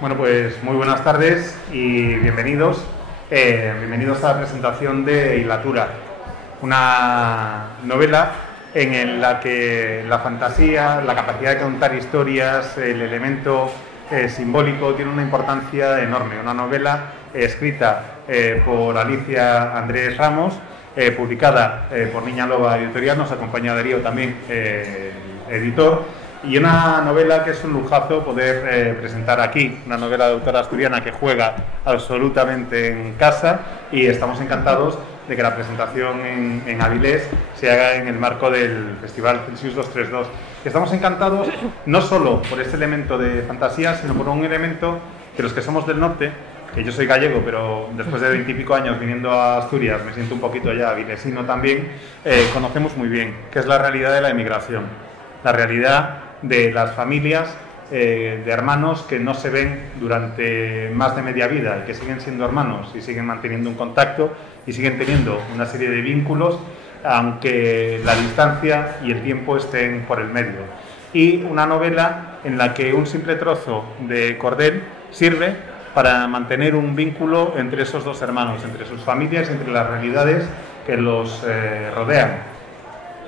Bueno, pues muy buenas tardes y bienvenidos. Bienvenidos a la presentación de Hilatura, una novela en la que la fantasía, la capacidad de contar historias, el elemento simbólico tiene una importancia enorme. Una novela escrita por Alicia Andrés Ramos, publicada por Niña Loba Editorial, nos acompaña Darío también, editor. Y una novela que es un lujazo poder presentar aquí, una novela de autora asturiana que juega absolutamente en casa, y estamos encantados de que la presentación en Avilés se haga en el marco del Festival Celsius 232. Estamos encantados no solo por este elemento de fantasía, sino por un elemento que los que somos del norte, que yo soy gallego, pero después de 20 y pico años viniendo a Asturias me siento un poquito ya avilesino también, conocemos muy bien, que es la realidad de la emigración, la realidad de las familias de hermanos que no se ven durante más de media vida y que siguen siendo hermanos y siguen manteniendo un contacto y siguen teniendo una serie de vínculos aunque la distancia y el tiempo estén por el medio. Y una novela en la que un simple trozo de cordel sirve para mantener un vínculo entre esos dos hermanos, entre sus familias y entre las realidades que los rodean.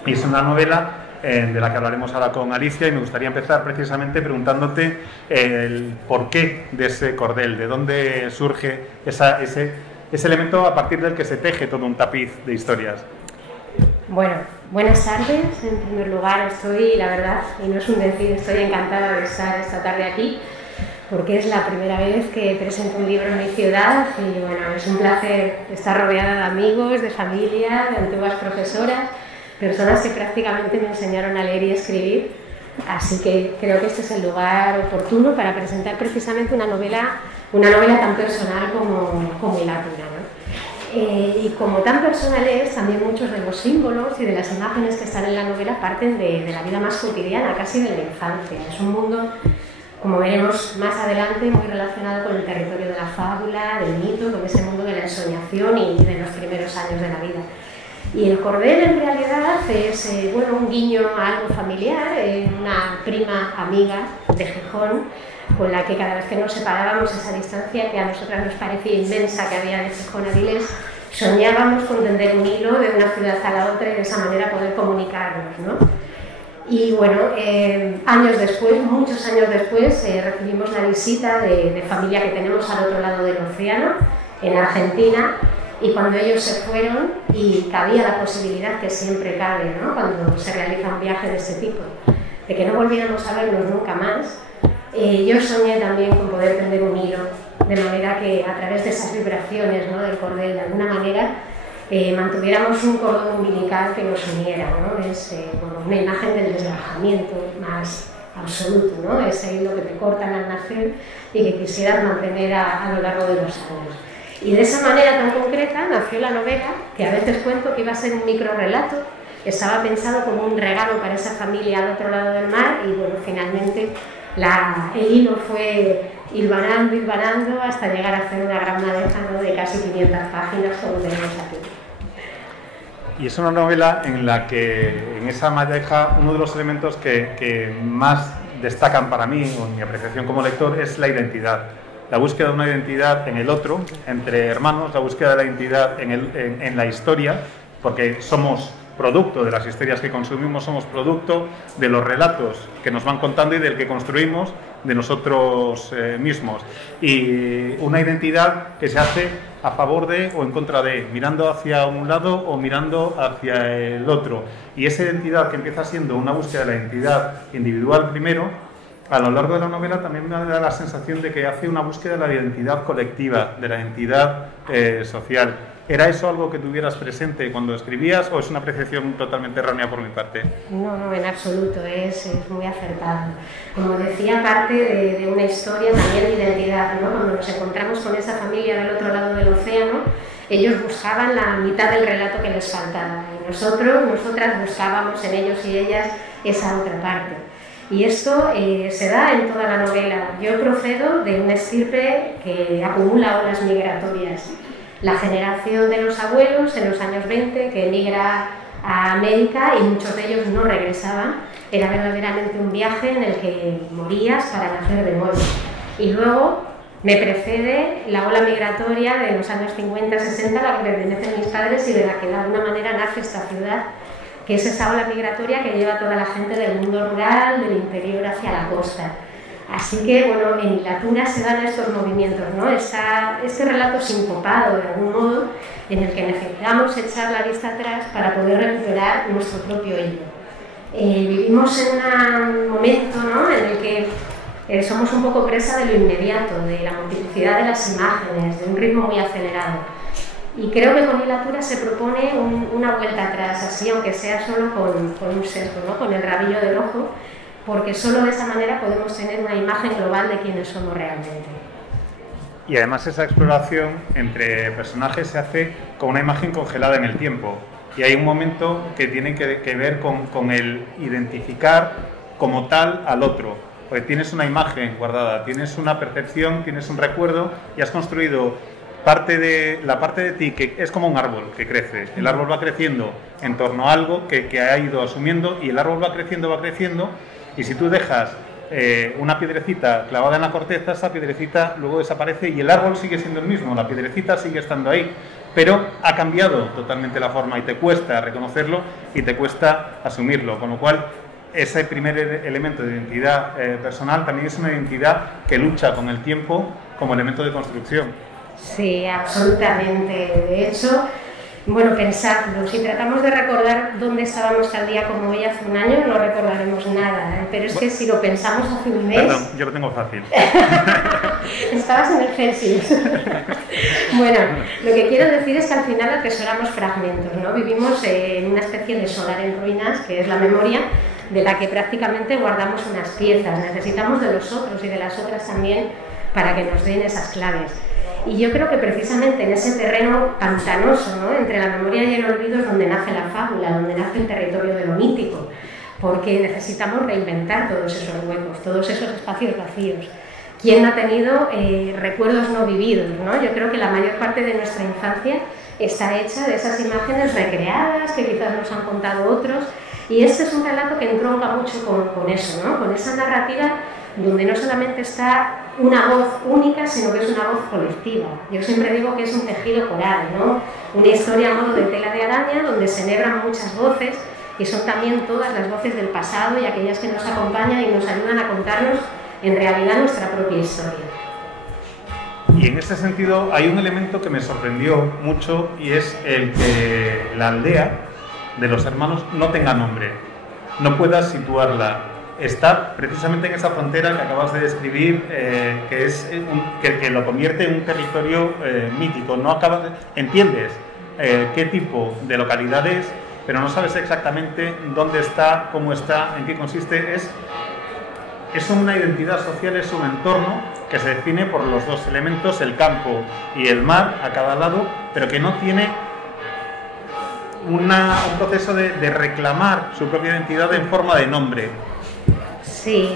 Y es una novela de la que hablaremos ahora con Alicia, y me gustaría empezar precisamente preguntándote el porqué de ese cordel, de dónde surge ese elemento a partir del que se teje todo un tapiz de historias. Bueno, buenas tardes. En primer lugar, estoy, la verdad, y no es un decir, estoy encantada de estar esta tarde aquí, porque es la primera vez que presento un libro en mi ciudad y bueno, es un placer estar rodeada de amigos, de familia, de antiguas profesoras, personas que prácticamente me enseñaron a leer y escribir, así que creo que este es el lugar oportuno para presentar precisamente una novela tan personal como Hilatura, ¿no? Y como tan personal es, también muchos de los símbolos y de las imágenes que están en la novela parten de la vida más cotidiana, casi de la infancia. Es un mundo, como veremos más adelante, muy relacionado con el territorio de la fábula, del mito, con ese mundo de la ensoñación y de los primeros años de la vida. Y el cordel en realidad es bueno, un guiño a algo familiar, una prima amiga de Gijón, con la que cada vez que nos separábamos, esa distancia que a nosotras nos parecía inmensa que había de Gijón a Avilés, soñábamos con tender un hilo de una ciudad a la otra y de esa manera poder comunicarnos, ¿no? Y bueno, años después, muchos años después, recibimos la visita de familia que tenemos al otro lado del océano, en Argentina. Y cuando ellos se fueron, y cabía la posibilidad que siempre cabe, ¿no?, cuando se realiza un viaje de este tipo, de que no volviéramos a vernos nunca más, yo soñé también con poder tender un hilo, de manera que a través de esas vibraciones, ¿no?, del cordel, de alguna manera, mantuviéramos un cordón umbilical que nos uniera, ¿no? Es bueno, una imagen del desgarramiento más absoluto, ¿no?, ese hilo que te cortan al nacer y que quisieras mantener a lo largo de los años. Y de esa manera tan concreta nació la novela, que a veces cuento que iba a ser un microrelato, estaba pensado como un regalo para esa familia al otro lado del mar, y bueno, finalmente el hilo fue hilvanando hasta llegar a hacer una gran madeja, ¿no?, de casi 500 páginas, como tenemos aquí. Y es una novela en la que, en esa madeja, uno de los elementos que más destacan para mí, o en mi apreciación como lector, es la identidad. La búsqueda de una identidad en el otro, entre hermanos, la búsqueda de la identidad en la historia, porque somos producto de las historias que consumimos, somos producto de los relatos que nos van contando y del que construimos de nosotros mismos. Y una identidad que se hace a favor de o en contra de, mirando hacia un lado o mirando hacia el otro. Y esa identidad, que empieza siendo una búsqueda de la identidad individual primero, a lo largo de la novela también me da la sensación de que hace una búsqueda de la identidad colectiva, de la identidad social. ¿Era eso algo que tuvieras presente cuando escribías, o es una apreciación totalmente errónea por mi parte? No, en absoluto, es muy acertado. Como decía, parte de una historia también de identidad, ¿no? Cuando nos encontramos con esa familia del otro lado del océano, ellos buscaban la mitad del relato que les faltaba, y nosotras buscábamos en ellos y ellas esa otra parte. Y esto se da en toda la novela. Yo procedo de una estirpe que acumula olas migratorias. La generación de los abuelos en los años 20 que emigra a América, y muchos de ellos no regresaban, era verdaderamente un viaje en el que morías para nacer de nuevo. Y luego me precede la ola migratoria de los años 50-60, a la que pertenecen mis padres y de la que de alguna manera nace esta ciudad, que es esa ola migratoria que lleva a toda la gente del mundo rural, del interior hacia la costa. Así que, bueno, en Hilatura se dan estos movimientos, ¿no? Este relato sincopado, de algún modo, en el que necesitamos echar la vista atrás para poder recuperar nuestro propio hilo. Vivimos en un momento, ¿no?, en el que somos un poco presa de lo inmediato, de la multiplicidad de las imágenes, de un ritmo muy acelerado. Y creo que con Hilatura se propone una vuelta atrás, así, aunque sea solo con un sesgo, ¿no?, con el rabillo del ojo, porque solo de esa manera podemos tener una imagen global de quiénes somos realmente. Y además esa exploración entre personajes se hace con una imagen congelada en el tiempo. Y hay un momento que tiene que ver con el identificar como tal al otro. Porque tienes una imagen guardada, tienes una percepción, tienes un recuerdo y has construido la parte de ti que es como un árbol que crece. El árbol va creciendo en torno a algo que ha ido asumiendo y el árbol va creciendo. Y si tú dejas una piedrecita clavada en la corteza, esa piedrecita luego desaparece y el árbol sigue siendo el mismo, la piedrecita sigue estando ahí, pero ha cambiado totalmente la forma y te cuesta reconocerlo y te cuesta asumirlo, con lo cual ese primer elemento de identidad personal también es una identidad que lucha con el tiempo como elemento de construcción. Sí, absolutamente. De hecho, bueno, pensadlo, si tratamos de recordar dónde estábamos tal día como hoy hace un año, no recordaremos nada, ¿eh? Pero es que si lo pensamos hace un mes... Perdón, yo lo tengo fácil. Estabas en el Celsius. Bueno, lo que quiero decir es que al final atesoramos fragmentos, ¿no? Vivimos en una especie de solar en ruinas, que es la memoria, de la que prácticamente guardamos unas piezas. Necesitamos de los otros y de las otras también para que nos den esas claves. Y yo creo que precisamente en ese terreno pantanoso, ¿no?, entre la memoria y el olvido, es donde nace la fábula, donde nace el territorio de lo mítico, porque necesitamos reinventar todos esos huecos, todos esos espacios vacíos. ¿Quién no ha tenido recuerdos no vividos, ¿no? Yo creo que la mayor parte de nuestra infancia está hecha de esas imágenes recreadas que quizás nos han contado otros, y este es un relato que entronca mucho con eso, ¿no?, con esa narrativa donde no solamente está una voz única, sino que es una voz colectiva. Yo siempre digo que es un tejido coral, ¿no?, una historia a modo de tela de araña donde se enhebran muchas voces y son también todas las voces del pasado y aquellas que nos acompañan y nos ayudan a contarnos en realidad nuestra propia historia. Y en ese sentido hay un elemento que me sorprendió mucho y es el que la aldea de los hermanos no tenga nombre, no puedas situarla. Está precisamente en esa frontera que acabas de describir, que lo convierte en un territorio mítico. Entiendes qué tipo de localidad es, pero no sabes exactamente dónde está, cómo está, en qué consiste. Es una identidad social, es un entorno que se define por los dos elementos, el campo y el mar a cada lado, pero que no tiene un proceso de reclamar su propia identidad en forma de nombre. Sí,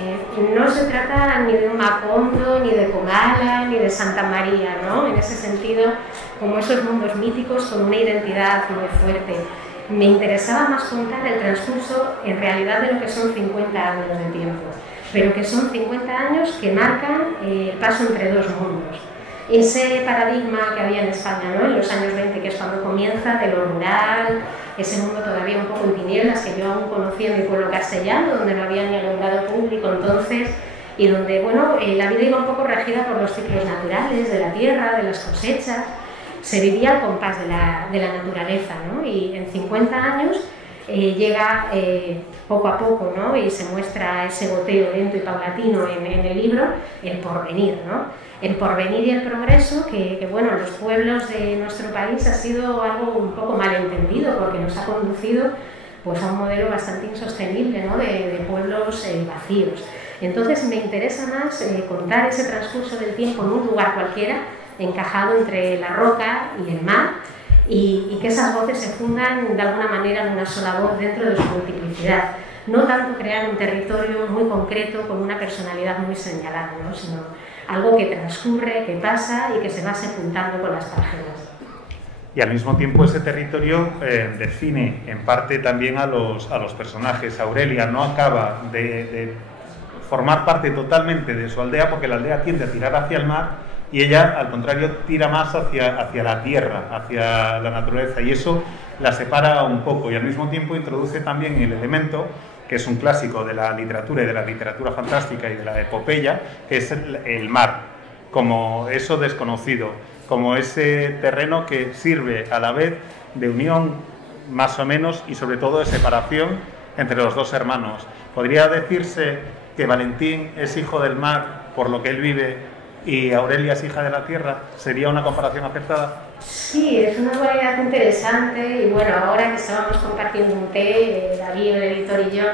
no se trata ni de un Macondo, ni de Comala, ni de Santa María, ¿no? En ese sentido, como esos mundos míticos con una identidad muy fuerte. Me interesaba más contar el transcurso, en realidad, de lo que son 50 años de tiempo, pero que son 50 años que marcan el paso entre dos mundos. Ese paradigma que había en España, ¿no?, en los años 20, que es cuando comienza, de lo rural, ese mundo todavía un poco en tinieblas que yo aún conocía en mi pueblo castellano, donde no había ni alumbrado público entonces, y donde, bueno, la vida iba un poco regida por los ciclos naturales, de la tierra, de las cosechas, se vivía al compás de la naturaleza, ¿no? Y en 50 años llega poco a poco, ¿no?, y se muestra ese goteo lento y paulatino en el libro, el porvenir, ¿no? El porvenir y el progreso, que bueno, en los pueblos de nuestro país ha sido algo un poco malentendido, porque nos ha conducido pues, a un modelo bastante insostenible, ¿no?, de pueblos vacíos. Entonces me interesa más contar ese transcurso del tiempo en un lugar cualquiera, encajado entre la roca y el mar, y que esas voces se fundan de alguna manera en una sola voz dentro de su multiplicidad. No tanto crear un territorio muy concreto con una personalidad muy señalada, ¿no?, sino algo que transcurre, que pasa y que se va sepultando con las páginas. Y al mismo tiempo ese territorio define en parte también a los personajes. Aurelia no acaba de formar parte totalmente de su aldea, porque la aldea tiende a tirar hacia el mar y ella, al contrario, tira más hacia la tierra, hacia la naturaleza, y eso la separa un poco, y al mismo tiempo introduce también el elemento que es un clásico de la literatura y de la literatura fantástica y de la epopeya, que es el mar, como eso desconocido, como ese terreno que sirve a la vez de unión más o menos y sobre todo de separación entre los dos hermanos. ¿Podría decirse que Valentín es hijo del mar por lo que él vive y Aurelia es hija de la tierra? ¿Sería una comparación acertada? Sí, es una cualidad interesante y bueno, ahora que estábamos compartiendo un té, Darío, el editor y yo,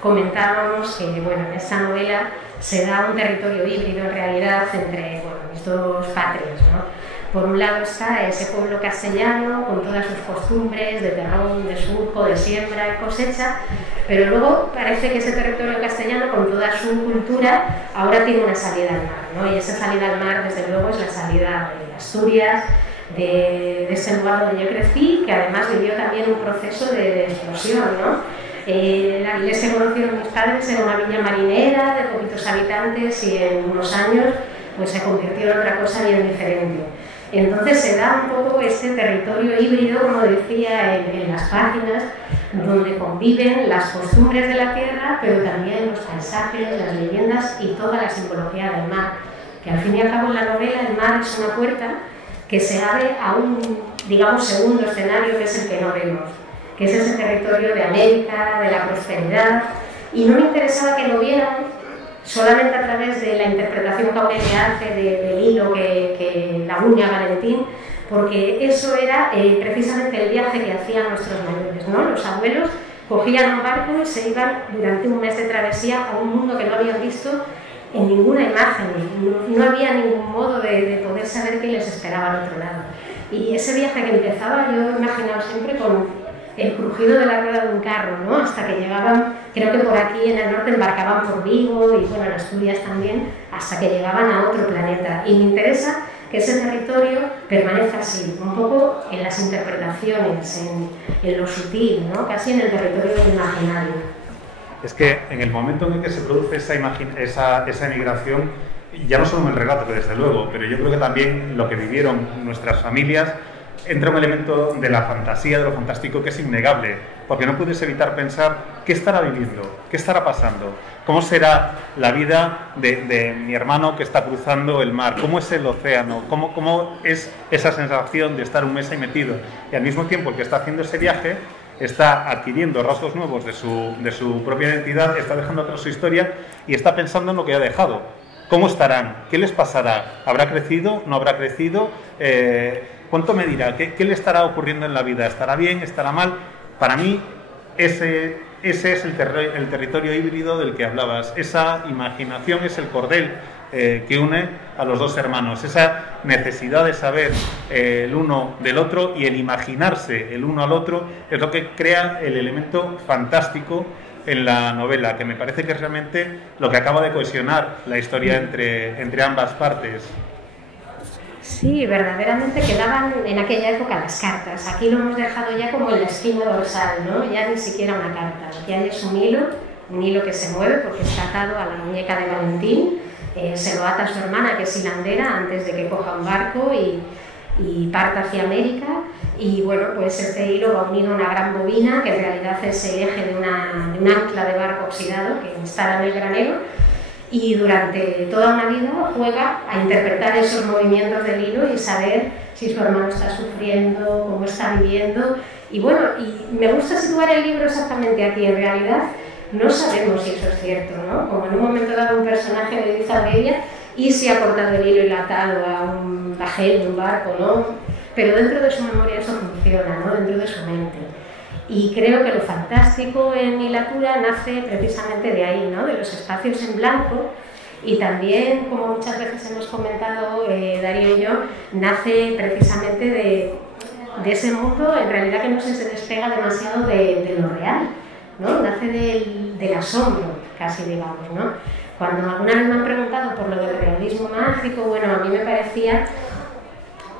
comentábamos que bueno, en esta novela se da un territorio híbrido en realidad entre mis dos patrias, ¿no? Por un lado está ese pueblo castellano con todas sus costumbres de terrón, de surco, de siembra y cosecha, pero luego parece que ese territorio castellano con toda su cultura ahora tiene una salida al mar, ¿no? Y esa salida al mar desde luego es la salida de Asturias, de ese lugar donde yo crecí, que además vivió también un proceso de explosión, ¿no? La iglesia que conocieron mis padres era una villa marinera de poquitos habitantes y en unos años pues se convirtió en otra cosa bien diferente. Entonces se da un poco este territorio híbrido, como decía en las páginas, donde conviven las costumbres de la tierra, pero también los paisajes, las leyendas y toda la simbología del mar. Que al fin y al cabo en la novela el mar es una puerta que se abre a un, digamos, segundo escenario, que es el que no vemos, que es ese territorio de América, de la prosperidad, y no me interesaba que lo vieran solamente a través de la interpretación que Aurelia hace del hilo que la uña Valentín, porque eso era precisamente el viaje que hacían nuestros mayores, ¿no? Los abuelos cogían un barco y se iban durante un mes de travesía a un mundo que no habían visto en ninguna imagen, no había ningún modo de poder saber qué les esperaba al otro lado. Y ese viaje que empezaba, yo imaginaba siempre con el crujido de la rueda de un carro, ¿no? Hasta que llegaban, creo que por aquí en el norte embarcaban por Vigo y bueno, en Asturias también, hasta que llegaban a otro planeta. Y me interesa que ese territorio permanezca así, un poco en las interpretaciones, en lo sutil, ¿no? Casi en el territorio del imaginario. Es que en el momento en el que se produce esa emigración, ya no solo en el relato, que desde luego, pero yo creo que también lo que vivieron nuestras familias, entra un elemento de la fantasía, de lo fantástico, que es innegable, porque no puedes evitar pensar qué estará viviendo, qué estará pasando, cómo será la vida de mi hermano que está cruzando el mar, cómo es el océano, cómo es esa sensación de estar un mes ahí metido, y al mismo tiempo el que está haciendo ese viaje está adquiriendo rasgos nuevos de su propia identidad, está dejando atrás su historia y está pensando en lo que ha dejado. ¿Cómo estarán? ¿Qué les pasará? ¿Habrá crecido? ¿No habrá crecido? ¿Cuánto me dirá? ¿Qué le estará ocurriendo en la vida? ¿Estará bien? ¿Estará mal? Para mí, ese es el territorio híbrido del que hablabas. Esa imaginación es el cordel que une a los dos hermanos. Esa necesidad de saber el uno del otro y el imaginarse el uno al otro es lo que crea el elemento fantástico en la novela, que me parece que es realmente lo que acaba de cohesionar la historia entre ambas partes. Sí, verdaderamente quedaban en aquella época las cartas. Aquí lo hemos dejado ya como en la espina dorsal, ¿no? Ya ni siquiera una carta. Ya es un hilo que se mueve porque está atado a la muñeca de Valentín. Se lo ata a su hermana, que es hilandera, antes de que coja un barco y parta hacia América. Y bueno, pues este hilo va unido a una gran bobina, que en realidad es el eje de un ancla de barco oxidado que instala en el granero. Y durante toda una vida juega a interpretar esos movimientos del hilo y saber si su hermano está sufriendo, cómo está viviendo. Y bueno, y me gusta situar el libro exactamente aquí. En realidad no sabemos si eso es cierto, ¿no? Como en un momento dado un personaje le dice a Aurelia y se ha cortado el hilo y lo ha atado a un bajel, un barco, ¿no? Pero dentro de su memoria eso funciona, ¿no? Dentro de su mente. Y creo que lo fantástico en Hilatura nace precisamente de ahí, ¿no? De los espacios en blanco, y también, como muchas veces hemos comentado Darío y yo, nace precisamente de ese mundo en realidad que no se despega demasiado de lo real, ¿no? Nace del asombro, casi digamos, ¿no? Cuando alguna vez me han preguntado por lo del realismo mágico, bueno, a mí me parecía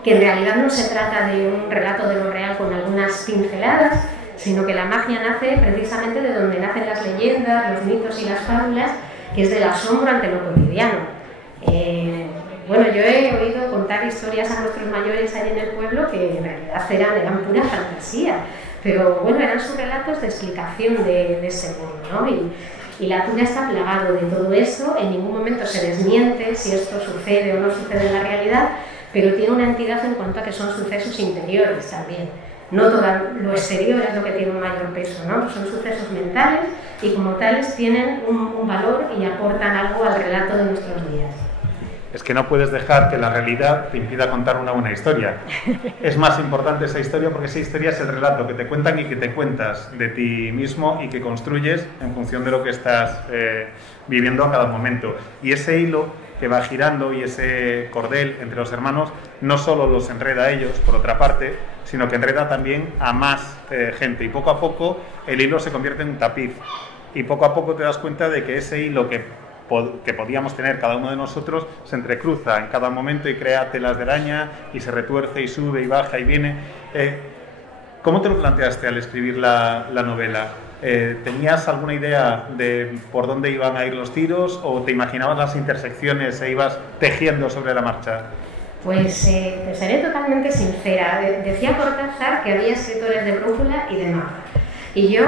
que en realidad no se trata de un relato de lo real con algunas pinceladas, sino que la magia nace precisamente de donde nacen las leyendas, los mitos y las fábulas, que es del asombro ante lo cotidiano. Bueno, yo he oído contar historias a nuestros mayores ahí en el pueblo que en realidad eran pura fantasía, pero bueno, eran sus relatos de explicación de ese mundo, ¿no? Y la Tura está plagado de todo eso, en ningún momento se desmiente si esto sucede o no sucede en la realidad, pero tiene una entidad en cuanto a que son sucesos interiores también. No todo lo exterior es lo que tiene un mayor peso, ¿no? Son sucesos mentales y como tales tienen un valor y aportan algo al relato de nuestros días. Es que no puedes dejar que la realidad te impida contar una buena historia. Es más importante esa historia porque esa historia es el relato que te cuentan y que te cuentas de ti mismo y que construyes en función de lo que estás viviendo a cada momento. Y ese hilo que va girando y ese cordel entre los hermanos no solo los enreda a ellos, por otra parte, sino que enreda también a más gente. Y poco a poco el hilo se convierte en un tapiz. Y poco a poco te das cuenta de que ese hilo que podíamos tener cada uno de nosotros se entrecruza en cada momento y crea telas de araña y se retuerce y sube y baja y viene. ¿Cómo te lo planteaste al escribir la novela? ¿Tenías alguna idea de por dónde iban a ir los tiros o te imaginabas las intersecciones e ibas tejiendo sobre la marcha? Pues te seré totalmente sincera. Decía Cortázar que había escritores de brújula y de mapa. Y yo,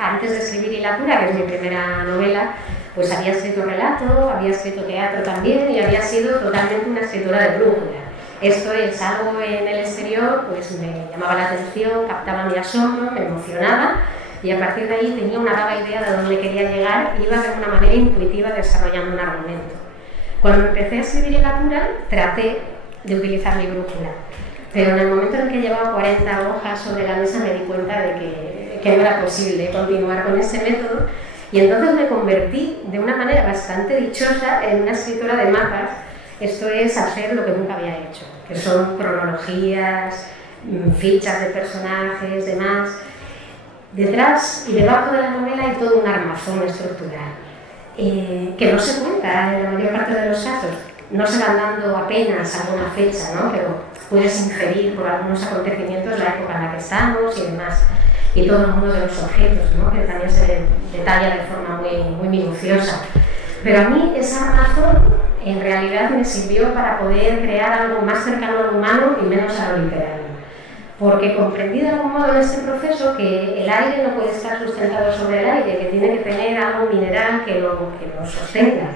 antes de escribir Hilatura, que es mi primera novela, pues había escrito relato, había escrito teatro también y había sido totalmente una escritora de brújula. Esto es, algo en el exterior pues me llamaba la atención, captaba mi asombro, me emocionaba y a partir de ahí tenía una vaga idea de dónde quería llegar y iba de una manera intuitiva desarrollando un argumento. Cuando empecé a escribir Hilatura, traté de utilizar mi brújula, pero en el momento en que llevaba 40 hojas sobre la mesa me di cuenta de que no era posible continuar con ese método. Y entonces me convertí de una manera bastante dichosa en una escritora de mapas, esto es hacer lo que nunca había hecho, que son cronologías, fichas de personajes, demás. Detrás y debajo de la novela hay todo un armazón estructural, que no se cuenta en la mayor parte de los casos. No se van dando apenas alguna fecha, ¿no? Pero puedes inferir por algunos acontecimientos la época en la que estamos y demás. Y todo el mundo de los objetos, ¿no? Que también se detalla de forma muy minuciosa. Pero a mí esa armazón en realidad me sirvió para poder crear algo más cercano a lo humano y menos a lo literario. Porque comprendí de algún modo en este proceso que el aire no puede estar sustentado sobre el aire, que tiene que tener algo mineral que lo sostenga.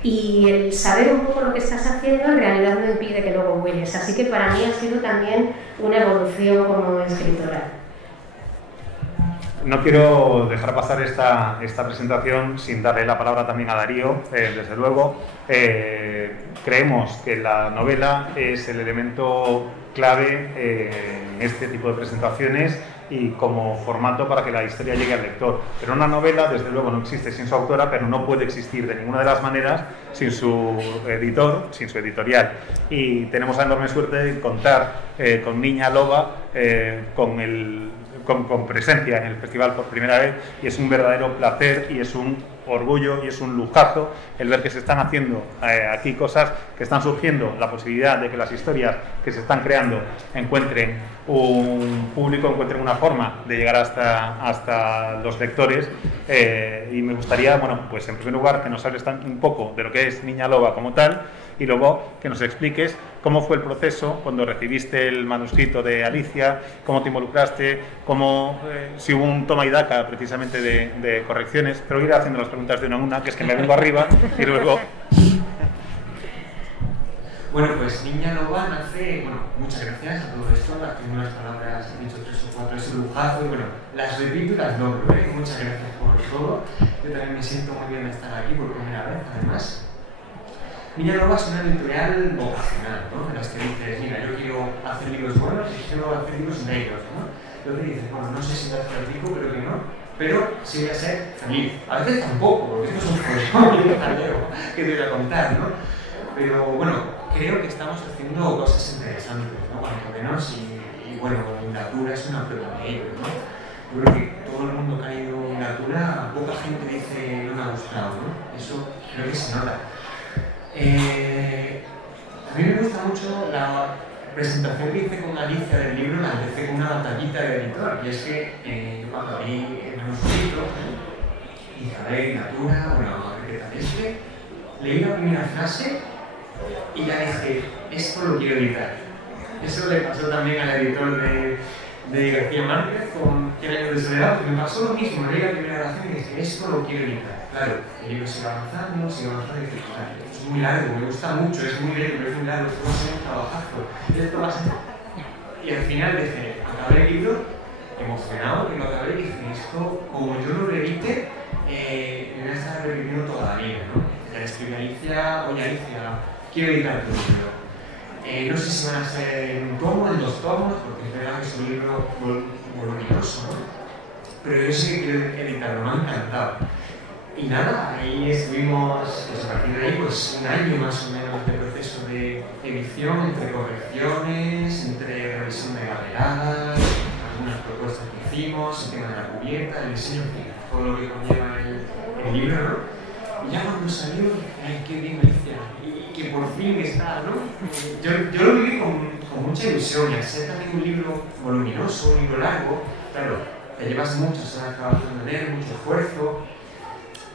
Y el saber un poco lo que estás haciendo en realidad no impide que luego vueles. Así que para mí ha sido también una evolución como escritora. No quiero dejar pasar esta presentación sin darle la palabra también a Darío. Desde luego, creemos que la novela es el elemento clave en este tipo de presentaciones y como formato para que la historia llegue al lector. Pero una novela, desde luego, no existe sin su autora, pero no puede existir de ninguna de las maneras sin su editor, sin su editorial. Y tenemos la enorme suerte de contar con Niña Loba, con presencia en el festival por primera vez, y es un verdadero placer y es un orgullo y es un lujazo el ver que se están haciendo aquí cosas, que están surgiendo, la posibilidad de que las historias que se están creando encuentren un público, encuentren una forma de llegar hasta los lectores, y me gustaría, bueno, pues en primer lugar que nos hables un poco de lo que es Niña Loba como tal, y luego que nos expliques cómo fue el proceso cuando recibiste el manuscrito de Alicia, cómo te involucraste, si hubo un toma y daca precisamente de correcciones, pero ir haciendo las preguntas de una en una, que es que me vengo arriba y luego... Bueno, pues Niña Loba nace, muchas gracias a todo esto, las primeras palabras he dicho 3 o 4, es un lujazo y las repito y las nombro, muchas gracias por todo. Yo también me siento muy bien de estar aquí por primera vez, además. Niña Loba es una editorial vocacional, ¿no? En las que dices, mira, yo quiero hacer libros buenos y quiero hacer libros negros, ¿no? Entonces dices, no sé si me hace rico, creo que no, pero sí voy a ser feliz. A veces tampoco, porque esto es un follón que te voy a contar, ¿no? Pero creo que estamos haciendo cosas interesantes, ¿no? Cuanto menos, y Hilatura es una prueba de ello, ¿no? Yo creo que todo el mundo que ha ido a Hilatura, poca gente dice no me ha gustado, ¿no? Eso creo que se nota. A mí me gusta mucho la presentación que hice con Alicia del libro, la empecé con una batallita de editor, y es que yo cuando leí el manuscrito dije, a ver, Hilatura, concreta. Es que leí la primera frase y ya dije, esto lo quiero editar. Eso le pasó también al editor de García Márquez con 100 años de soledad, porque me pasó lo mismo, leí la primera oración y dije, esto lo quiero editar. Claro, el libro sigue avanzando y dije, claro, esto es muy largo, me gusta mucho, es muy bello, pero es muy largo, esto va a ser un trabajazo. Esto va a ser... Y al final dije, acabé el libro, emocionado, que lo acabé y dije, esto, como yo lo edite, me voy a estar repitiendo toda la vida, ¿no? Ya le escribí a Alicia, oye Alicia, quiero editar tu libro. No sé si van a ser en un tomo, en 2 tomos, porque es verdad que es un libro voluminoso, ¿no? Pero yo sí que quiero editarlo, me ha encantado. Y nada, ahí estuvimos, pues a partir de ahí, pues 1 año más o menos de proceso de edición, entre correcciones, entre revisión de gaveradas, algunas propuestas que hicimos, el tema de la cubierta, el diseño, todo lo que conlleva el libro, ¿no? Y ya cuando salió, dije, ay, qué bien, Alicia, y que por fin está, ¿no? Yo lo viví con mucha ilusión, y al ser también un libro voluminoso, un libro largo, claro, te llevas muchas horas trabajando en él, mucho esfuerzo,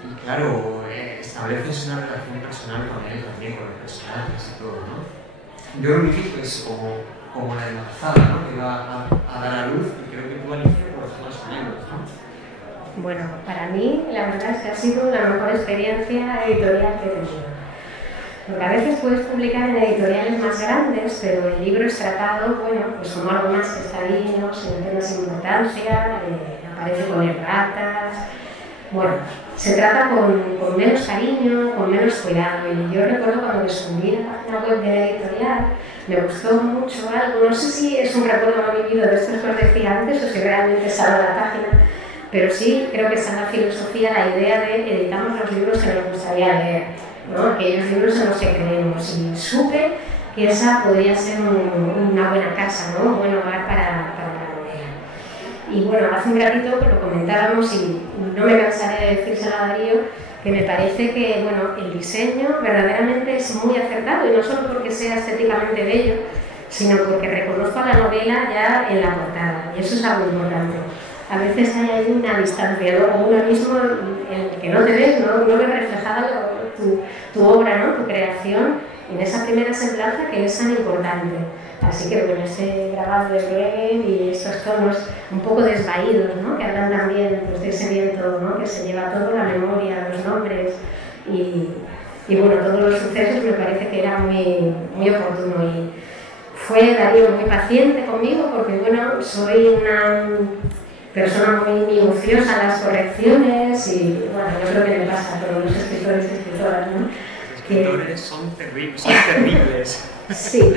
y claro, estableces una relación personal con él también, con los personajes y todo, ¿no? Yo lo viví pues como la embarazada, ¿no? Que va a dar a luz, y creo que tú, Alicia, pues más o menos, ¿no? Bueno, para mí la verdad es que ha sido la mejor experiencia editorial que he tenido. Porque a veces puedes publicar en editoriales más grandes, pero el libro es tratado, bueno, pues como algo más que está ahí, ¿no? Sin temas de importancia, aparece con erratas. Bueno, se trata con menos cariño, con menos cuidado. Y yo recuerdo cuando descubrí la página web de la editorial, me gustó mucho algo. No sé si es un recuerdo no vivido de esto que os decía antes o si realmente es algo de la página. Pero sí, creo que está en la filosofía la idea de editamos los libros que nos gustaría leer, ¿no? Aquellos libros en los que creemos. Y supe que esa podría ser una buena casa, ¿no? Un buen hogar para la novela. Y bueno, hace un ratito que lo comentábamos y no me cansaré de decírselo a Darío, que me parece que bueno, el diseño verdaderamente es muy acertado, y no solo porque sea estéticamente bello, sino porque reconozco a la novela ya en la portada, y eso es algo importante. A veces hay ahí una distancia, ¿no? O uno mismo en el que no te ves, no ves reflejada tu obra, ¿no? Tu creación en esa primera semblanza que es tan importante. Así que bueno, ese grabado de Bruegel y estos tonos un poco desvaídos, ¿no? Que hablan también pues, de ese viento, ¿no? Que se lleva todo, la memoria, los nombres y bueno, todos los sucesos, me parece que era muy, muy oportuno. Y fue Darío muy paciente conmigo porque bueno, soy una persona muy minuciosa en las correcciones y bueno, yo creo que le pasa a todos los escritores y escritoras, ¿no? Los escritores son terribles. Sí,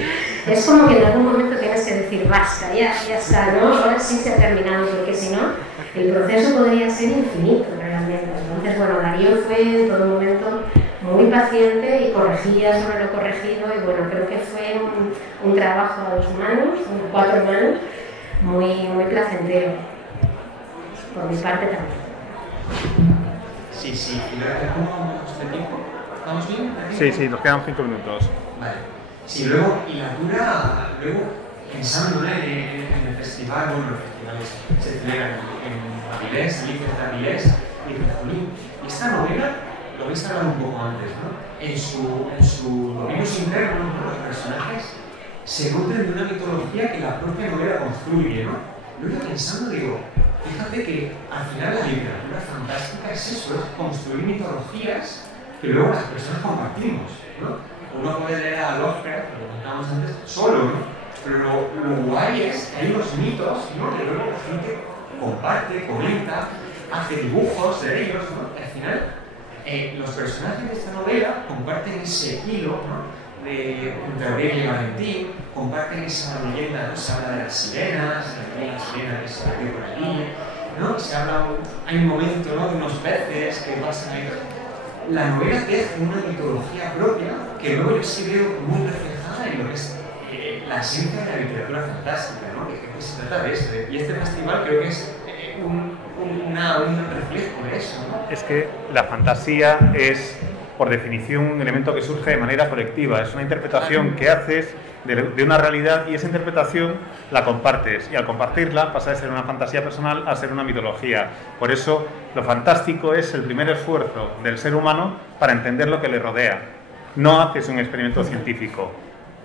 es como que en algún momento tienes que decir basta, ya está, ¿no? Ahora sí se ha terminado, porque si no, el proceso podría ser infinito realmente. Entonces, bueno, Darío fue en todo momento muy paciente y corregía sobre lo corregido y bueno, creo que fue un trabajo a 2 manos, 4 manos, muy placentero. Por mi parte también. Sí, ¿y cómo vamos de tiempo? ¿Estamos bien? Sí, nos quedan 5 minutos. Vale. Sí, luego, y la dura, pensando en el festival, bueno, los festivales se celebran en Avilés, Alicia de Avilés, y dije, jolín, y esta novela, lo habéis hablado un poco antes, ¿no? En sus dominios internos, ¿no? Los personajes se nutren de una mitología que la propia novela construye, ¿no? Lo he ido pensando, digo, fíjate que al final la literatura fantástica es eso, es construir mitologías que luego las personas compartimos, ¿no? Uno puede leer a Lovecraft, lo comentábamos antes, solo, ¿no? Pero lo guay es que hay unos mitos, ¿no? Que luego la gente comparte, comenta, hace dibujos de ellos, ¿no? Y al final, los personajes de esta novela comparten ese hilo, ¿no? Entre Aurelio y Valentín, comparten esa leyenda, ¿no? Se habla de las sirenas, de la sirena que se perdió por allí, ¿no? Hay un momento, ¿no? De unos peces que pasan ahí. La novela teje una mitología propia que luego yo sí veo muy reflejada en lo que es la esencia de la literatura fantástica, ¿no? Que se trata de eso. Y este festival creo que es un reflejo de eso, ¿no? Es que la fantasía es, por definición, un elemento que surge de manera colectiva. Es una interpretación que haces de una realidad, y esa interpretación la compartes, y al compartirla pasa de ser una fantasía personal a ser una mitología. Por eso lo fantástico es el primer esfuerzo del ser humano para entender lo que le rodea. No haces un experimento científico,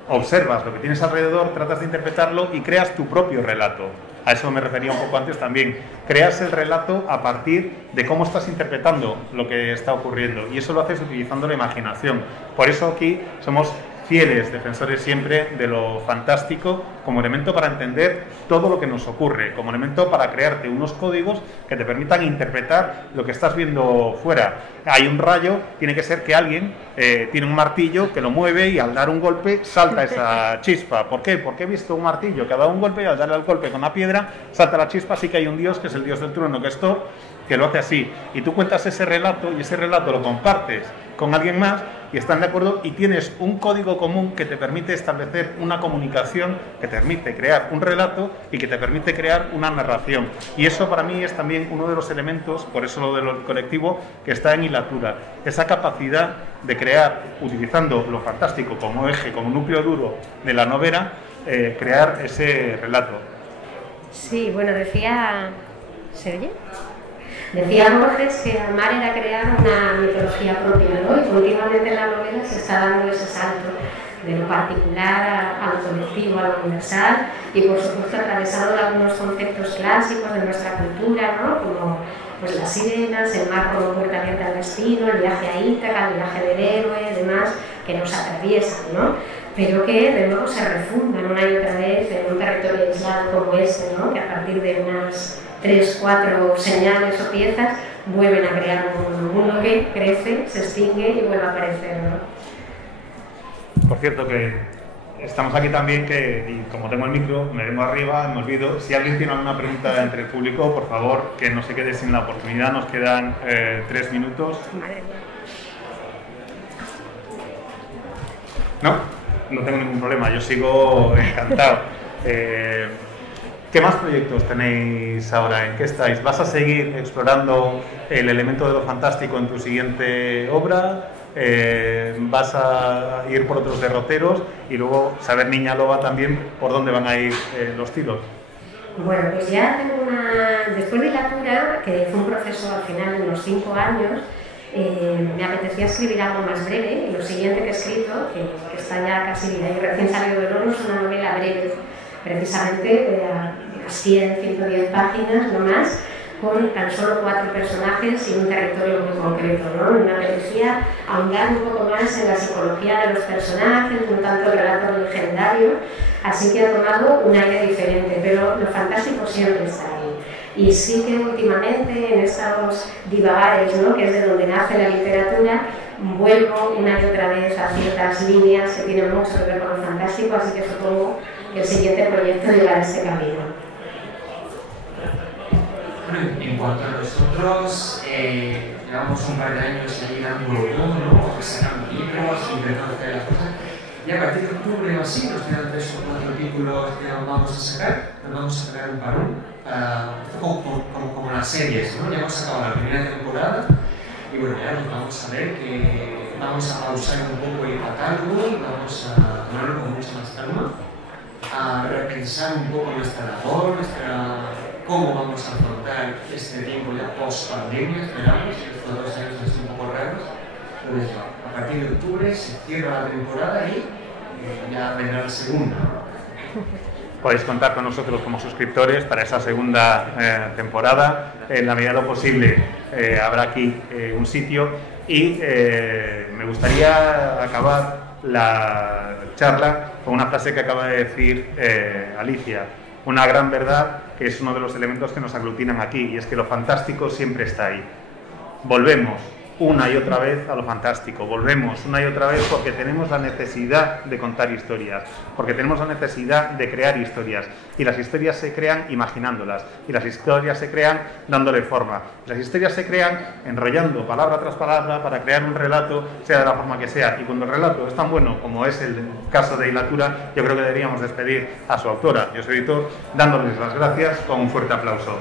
observas lo que tienes alrededor, tratas de interpretarlo y creas tu propio relato. A eso me refería un poco antes también. Creas el relato a partir de cómo estás interpretando lo que está ocurriendo, y eso lo haces utilizando la imaginación. Por eso aquí somos fieles defensores siempre de lo fantástico como elemento para entender todo lo que nos ocurre, como elemento para crearte unos códigos que te permitan interpretar lo que estás viendo fuera. Hay un rayo, tiene que ser que alguien tiene un martillo que lo mueve y al dar un golpe salta esa chispa. ¿Por qué? Porque he visto un martillo que ha dado un golpe y al darle el golpe con la piedra salta la chispa. Así que hay un dios, que es el dios del trueno, que es Thor, que lo hace así. Y tú cuentas ese relato y ese relato lo compartes con alguien más y están de acuerdo, y tienes un código común que te permite establecer una comunicación, que te permite crear un relato y que te permite crear una narración. Y eso para mí es también uno de los elementos, por eso lo del colectivo, que está en Hilatura. Esa capacidad de crear, utilizando lo fantástico como eje, como núcleo duro de la novela, crear ese relato. Sí, bueno, decía... ¿Se oye? Decía Borges que amar era crear una mitología propia, ¿no? Y continuamente en la novela se está dando ese salto de lo particular a lo colectivo, a lo universal, y por supuesto atravesado de algunos conceptos clásicos de nuestra cultura, ¿no? Como pues las sirenas, el mar como puerta abierta al destino, el viaje a Ítaca, el viaje del héroe, demás, que nos atraviesan, ¿no? Pero que de nuevo se refundan una y otra vez en un territorio aislado como este, ¿no? Que a partir de unas 3, 4 señales o piezas vuelven a crear un mundo que crece, se extingue y vuelve a aparecer, ¿no? Por cierto que estamos aquí también, y como tengo el micro, me vengo arriba, me olvido. Si alguien tiene alguna pregunta entre el público, por favor, que no se quede sin la oportunidad. Nos quedan 3 minutos. No tengo ningún problema, yo sigo encantado. ¿Qué más proyectos tenéis ahora? ¿En qué estáis? ¿Vas a seguir explorando el elemento de lo fantástico en tu siguiente obra? ¿Vas a ir por otros derroteros? Y luego saber, Niña Loba, también por dónde van a ir los tiros. Bueno, pues ya tengo después de Hilatura, que fue un proceso al final de unos 5 años, me apetecía escribir algo más breve, y lo siguiente que he escrito, que está ya casi recién salido del horno, es una novela breve, precisamente de unas 100, 110 páginas, no más, con tan solo 4 personajes y un territorio muy concreto, ¿no? Me apetecía ahondar un poco más en la psicología de los personajes, no tanto el relato legendario, así que ha tomado un aire diferente, pero lo fantástico siempre está ahí. Y sí que últimamente en estos divagares, ¿no? Que es de donde nace la literatura, vuelvo una y otra vez a ciertas líneas que tienen mucho que ver con lo fantástico, así que supongo que el siguiente proyecto llevará este camino. Bueno, en cuanto a nosotros, llevamos un par de años ahí dando todo, ¿no? Sacando libros, intentando hacer las cosas. Y a partir de octubre o así, nos quedan 3 o 4 títulos que vamos a sacar. Nos vamos a sacar un parón, como las series, ¿no? Ya hemos acabado la primera temporada y bueno, ya nos vamos a ver que vamos a pausar un poco el catálogo y vamos a tomarlo con mucha más calma, a repensar un poco nuestra labor, cómo vamos a afrontar este tiempo ya post-pandemia, esperamos, estos 2 años han sido un poco raros. Entonces, a partir de octubre se cierra la temporada y ya vendrá la segunda. Podéis contar con nosotros como suscriptores para esa segunda temporada. En la medida de lo posible habrá aquí un sitio, y me gustaría acabar la charla con una frase que acaba de decir Alicia. Una gran verdad, que es uno de los elementos que nos aglutinan aquí, y es que lo fantástico siempre está ahí. Volvemos una y otra vez a lo fantástico, volvemos una y otra vez porque tenemos la necesidad de contar historias, porque tenemos la necesidad de crear historias, y las historias se crean imaginándolas, y las historias se crean dándole forma, las historias se crean enrollando palabra tras palabra para crear un relato, sea de la forma que sea. Y cuando el relato es tan bueno como es el caso de Hilatura, yo creo que deberíamos despedir a su autora, yo soy editor, dándoles las gracias con un fuerte aplauso.